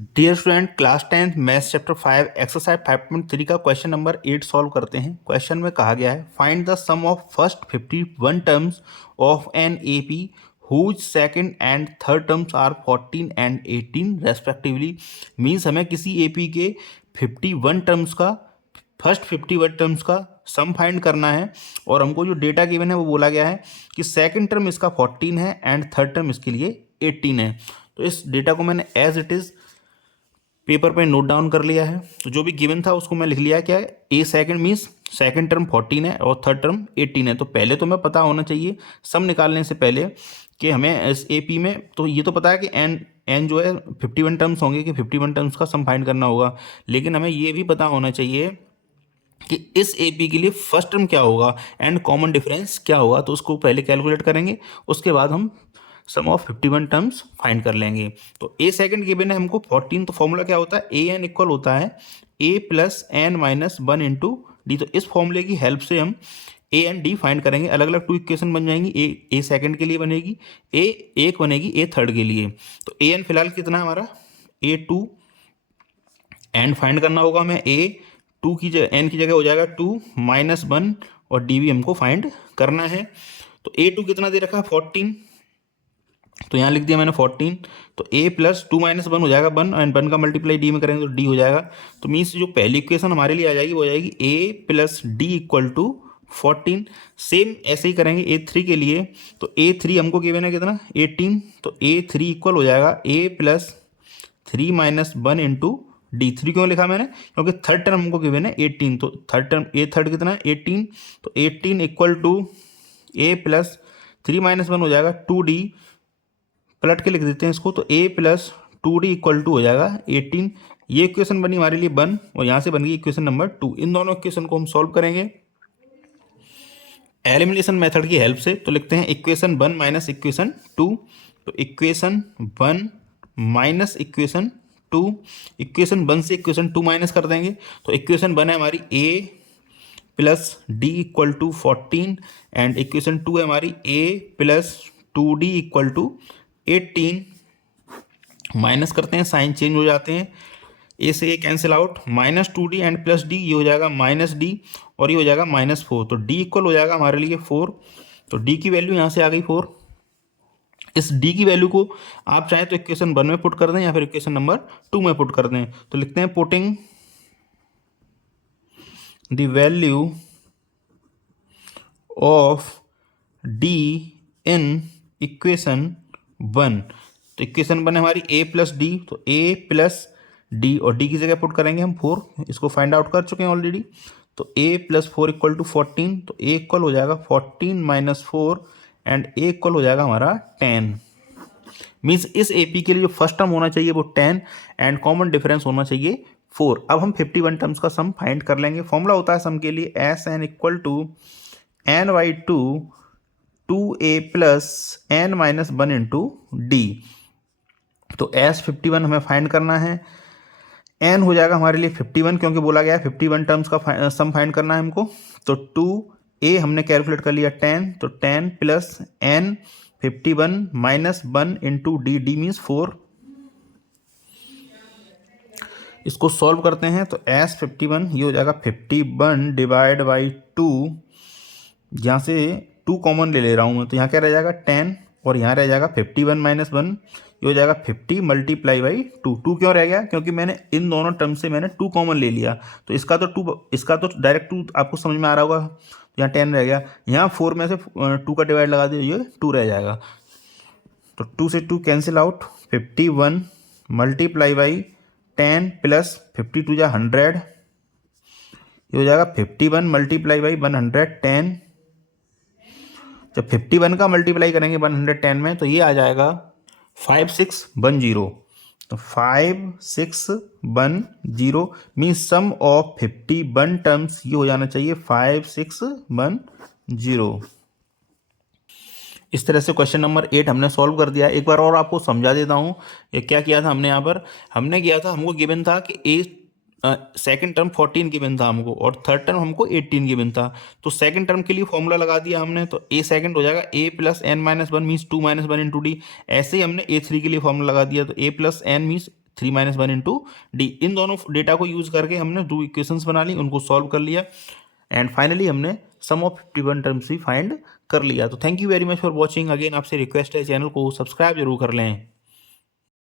Dear student, class 10th maths chapter 5 exercise 5.3 का question number 8 solve करते हैं। Question में कहा गया है find the sum of first 51 terms of an AP whose second and third terms are 14 and 18 respectively. Means हमें किसी AP के 51 टर्म्स का फर्स्ट 51 टर्म्स का सम फाइंड करना है और हमको जो डेटा गिवन है वो बोला गया है कि सेकंड टर्म इसका 14 है एंड थर्ड टर्म इसके लिए 18 है। तो इस डेटा को मैंने एज इट इज़ पेपर पे नोट डाउन कर लिया है। तो जो भी गिवन था उसको मैं लिख लिया। क्या है, ए सेकंड मीन्स सेकंड टर्म 14 है और थर्ड टर्म 18 है। तो पहले तो मैं पता होना चाहिए सम निकालने से पहले कि हमें इस ए पी में, तो ये तो पता है कि एन जो है 51 टर्म्स होंगे कि 51 टर्म्स का सम फाइंड करना होगा, लेकिन हमें ये भी पता होना चाहिए कि इस ए पी के लिए फर्स्ट टर्म क्या होगा एंड कॉमन डिफरेंस क्या होगा। तो उसको पहले कैलकुलेट करेंगे, उसके बाद हम सम ऑफ 51 टर्म्स फाइंड कर लेंगे। तो ए सेकंड गिवन है हमको 14, तो फॉर्मूला क्या होता है, ए एन इक्वल होता है A plus N minus 1 into D. तो इस फॉर्मूले की हेल्प से हम ए एंड डी फाइंड करेंगे। अलग अलग टू इक्वेशन बन जाएंगी। ए सेकंड के लिए बनेगी, ए एक बनेगी ए थर्ड के लिए। तो ए एन फिलहाल कितना है हमारा, ए टू, एंड फाइंड करना होगा हमें ए टू की जगह, एन की जगह हो जाएगा 2 माइनस 1 और डी भी हमको फाइंड करना है। तो ए टू कितना दे रखा है 14, तो यहाँ लिख दिया मैंने 14। तो a प्लस 2 माइनस 1 हो जाएगा 1 एंड 1 का मल्टीप्लाई d में करेंगे तो d हो जाएगा। तो मीन्स जो पहली इक्वेशन हमारे लिए आ जाएगी वो हो जाएगी a plus D equal to 14। Same ऐसे ही करेंगे a3 के लिए। तो a3 हमको गिवन है कितना 18, तो a3 इक्वल हो जाएगा a plus 3 minus 1 into D. 3 क्यों लिखा मैंने, क्योंकि थर्ड टर्म हमको गिवन है 18। तो थर्ड टर्म ए थर्ड कितना है 18, तो 18 equal to a plus 3 minus 1 हो जाएगा 2d, पलट के लिख देते हैं इसको। तो a plus 2d equal to हो जाएगा 18। ये इक्वेशन बनी हमारे लिए 1 और यहाँ से बन गई इक्वेशन नंबर 2। इन दोनों इक्वेशन को हम सॉल्व करेंगे एलिमिनेशन मेथड की हेल्प से। तो लिखते हैं इक्वेशन 1 माइनस इक्वेशन 2। तो इक्वेशन 1 माइनस इक्वेशन 2, इक्वेशन 1 से इक्वेशन 2 माइनस कर देंगे। तो इक्वेशन 1 है हमारी a plus D equal to 14 and equation 2 है हमारी a plus 2d equal to 18। Minus करते हैं, साइन चेंज हो जाते हैं, ए से A cancel out, minus 2d and plus D, ये हो जाएगा माइनस डी और ये हो जाएगा माइनस 4। तो d इक्वल हो जाएगा हमारे लिए 4। तो d की वैल्यू यहाँ से आ गई 4। इस d की वैल्यू को आप चाहें तो इक्वेशन 1 में पुट कर दें या फिर इक्वेशन नंबर 2 में पुट कर दें। तो लिखते हैं putting the value of d in equation 1। तो इक्वेशन 1 है हमारी a प्लस डी, तो a प्लस डी और d की जगह पुट करेंगे हम 4। इसको फाइंड आउट कर चुके हैं ऑलरेडी। तो a प्लस 4 इक्वल टू 14, तो a इक्वल हो जाएगा 14 माइनस 4 एंड a इक्वल हो जाएगा हमारा 10। मीन्स इस AP के लिए जो फर्स्ट टर्म होना चाहिए वो 10 एंड कॉमन डिफरेंस होना चाहिए 4। अब हम 51 टर्म्स का सम फाइंड कर लेंगे। फॉर्मूला होता है सम के लिए s n equal to n by 2a plus N minus 1 into D. तो एस 51 हमें फाइंड करना है। एन हो जाएगा हमारे लिए 51 क्योंकि बोला गया है 51 टर्म्स का सम फाइंड करना है हमको। तो 2a हमने कैलकुलेट कर लिया 10, तो 10 plus n 51 minus 1 into d, d means 4। इसको सॉल्व करते हैं तो एस 51 ये हो जाएगा 51 डिवाइड बाई 2, यहाँ से 2 कॉमन ले रहा हूँ मैं, तो यहाँ क्या रह जाएगा 10 और यहाँ रह जाएगा 51 माइनस 1, ये हो जाएगा 50 मल्टीप्लाई बाई 2। 2 क्यों रह गया, क्योंकि मैंने इन दोनों टर्म से मैंने 2 कॉमन ले लिया। तो इसका तो डायरेक्ट 2 आपको समझ में आ रहा होगा। तो यहाँ 10 रह गया, यहाँ 4 में से 2 का डिवाइड लगा दिया, ये 2 रह जाएगा। तो 2 से 2 cancel out, 51 multiply by 10 plus 52 जा 100, ये हो जाएगा 51 मल्टीप्लाई बाई 110। जब 51 का मल्टीप्लाई करेंगे 110 में तो ये आ जाएगा 5610। तो 5610 मीन्स सम ऑफ 51 टर्म्स ये हो जाना चाहिए 5610। इस तरह से क्वेश्चन नंबर 8 हमने सॉल्व कर दिया है। एक बार और आपको समझा देता हूँ ये क्या किया था हमने। यहाँ पर हमने किया था, हमको गिवन था कि ए सेकंड टर्म 14 गिवन था हमको और थर्ड टर्म हमको 18 गिवन था। तो सेकंड टर्म के लिए फॉर्मूला लगा दिया हमने। तो ए सेकंड हो जाएगा a plus N minus 1 means 2 minus 1 into d. ऐसे ही हमने a3 के लिए फॉर्मूला लगा दिया। तो a plus N means 3 minus 1 into D. इन दोनों डेटा को यूज करके हमने 2 इक्वेशंस बना ली, उनको सॉल्व कर लिया एंड फाइनली हमने सम ऑफ 51 टर्म्स भी फाइंड कर लिया। तो thank you very much for watching. Again आपसे रिक्वेस्ट है चैनल को सब्सक्राइब जरूर कर लें।